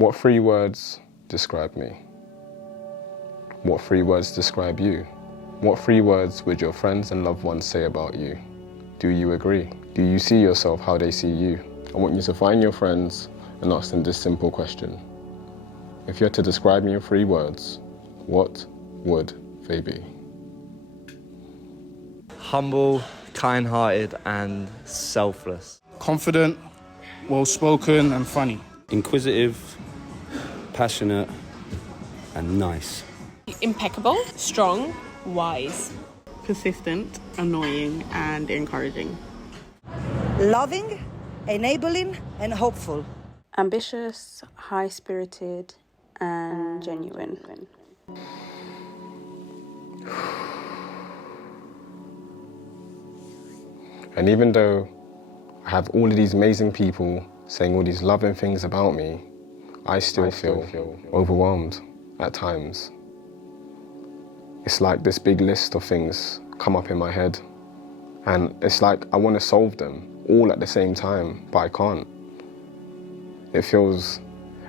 What three words describe me? What three words describe you? What three words would your friends and loved ones say about you? Do you agree? Do you see yourself how they see you? I want you to find your friends and ask them this simple question. If you had to describe me in three words, what would they be? Humble, kind-hearted and selfless. Confident, well-spoken and funny. Inquisitive, passionate and nice. Impeccable, strong, wise. Persistent, annoying and encouraging. Loving, enabling and hopeful. Ambitious, high-spirited and genuine. And even though I have all of these amazing people saying all these loving things about me, I still feel overwhelmed at times. It's like this big list of things come up in my head, and it's like I want to solve them all at the same time, but I can't. It feels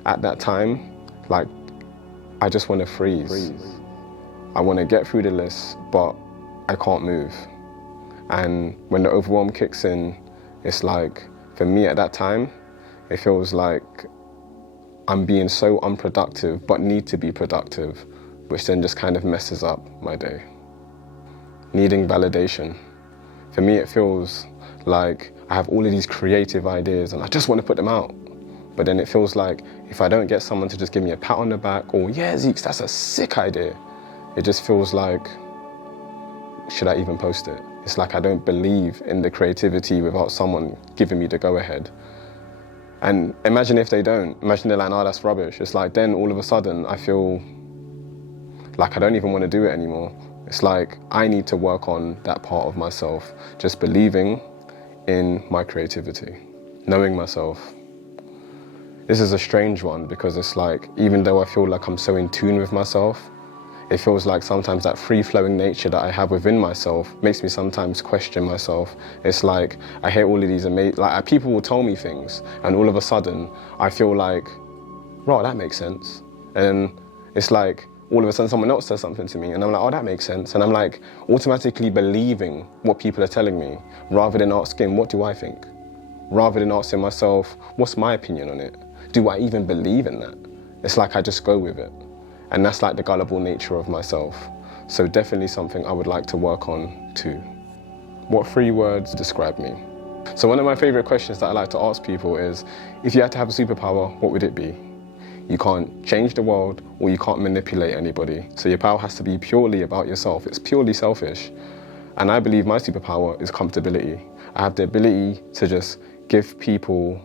at that time like I just want to freeze. I want to get through the list, but I can't move. And when the overwhelm kicks in, it's like, for me at that time, it feels like I'm being so unproductive, but need to be productive, which then just kind of messes up my day. Needing validation. For me, it feels like I have all of these creative ideas and I just want to put them out. But then it feels like if I don't get someone to just give me a pat on the back or, yeah, Zeeks, that's a sick idea, it just feels like, should I even post it? It's like I don't believe in the creativity without someone giving me the go-ahead. And imagine if they don't. Imagine they're like, oh, that's rubbish. It's like then all of a sudden I feel like I don't even want to do it anymore. It's like I need to work on that part of myself, just believing in my creativity, knowing myself. This is a strange one because it's like, even though I feel like I'm so in tune with myself, it feels like sometimes that free-flowing nature that I have within myself makes me sometimes question myself. It's like I hear all of these amazing, like people will tell me things and all of a sudden I feel like, right, that makes sense. And it's like all of a sudden someone else says something to me and I'm like, oh, that makes sense. And I'm like automatically believing what people are telling me rather than asking, what do I think? Rather than asking myself, what's my opinion on it? Do I even believe in that? It's like I just go with it. And that's like the gullible nature of myself. So definitely something I would like to work on too. What three words describe me? So one of my favorite questions that I like to ask people is, if you had to have a superpower, what would it be? You can't change the world or you can't manipulate anybody. So your power has to be purely about yourself. It's purely selfish. And I believe my superpower is comfortability. I have the ability to just give people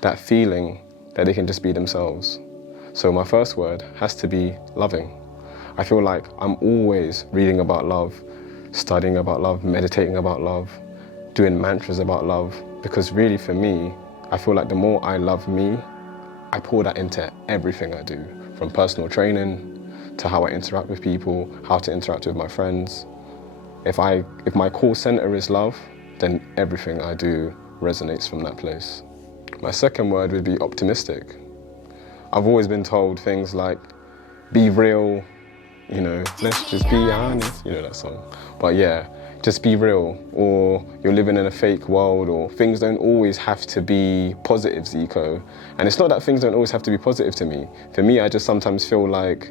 that feeling that they can just be themselves. So my first word has to be loving. I feel like I'm always reading about love, studying about love, meditating about love, doing mantras about love, because really for me, I feel like the more I love me, I pour that into everything I do, from personal training to how I interact with people, how to interact with my friends. If my core center is love, then everything I do resonates from that place. My second word would be optimistic. I've always been told things like, be real, you know, let's just be honest, you know that song. But yeah, just be real, or you're living in a fake world, or things don't always have to be positive, Zycco. And it's not that things don't always have to be positive to me. For me, I just sometimes feel like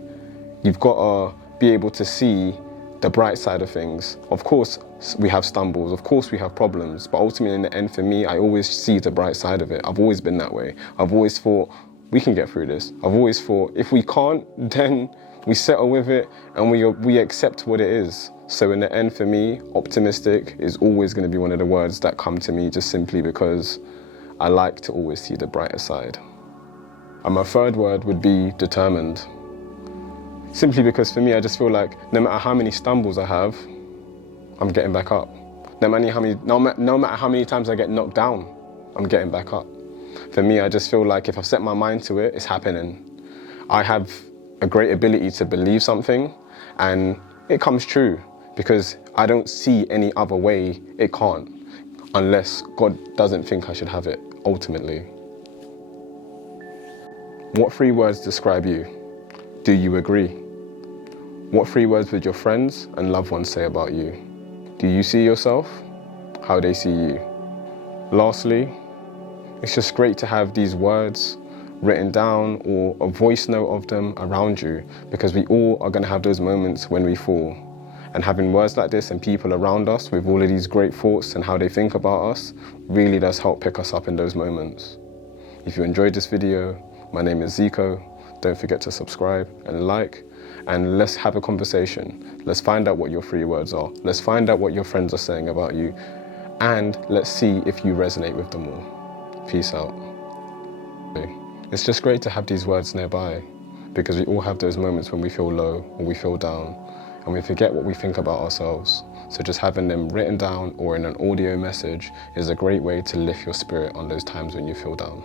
you've got to be able to see the bright side of things. Of course, we have stumbles, of course we have problems, but ultimately in the end for me, I always see the bright side of it. I've always been that way. I've always thought, we can get through this. I've always thought, if we can't, then we settle with it and we accept what it is. So in the end for me, optimistic is always going to be one of the words that come to me just simply because I like to always see the brighter side. And my third word would be determined. Simply because for me, I just feel like no matter how many stumbles I have, I'm getting back up. No matter how many times I get knocked down, I'm getting back up. For me, I just feel like if I've set my mind to it, it's happening. I have a great ability to believe something and it comes true because I don't see any other way it can't, unless God doesn't think I should have it, ultimately. What 3 words describe you? Do you agree? What 3 words would your friends and loved ones say about you? Do you see yourself? How they see you? Lastly, it's just great to have these words written down or a voice note of them around you, because we all are going to have those moments when we fall. And having words like this and people around us with all of these great thoughts and how they think about us really does help pick us up in those moments. If you enjoyed this video, my name is Zycco. Don't forget to subscribe and like, and let's have a conversation. Let's find out what your 3 words are. Let's find out what your friends are saying about you, and let's see if you resonate with them all. Peace out. It's just great to have these words nearby, because we all have those moments when we feel low or we feel down and we forget what we think about ourselves. So just having them written down or in an audio message is a great way to lift your spirit on those times when you feel down.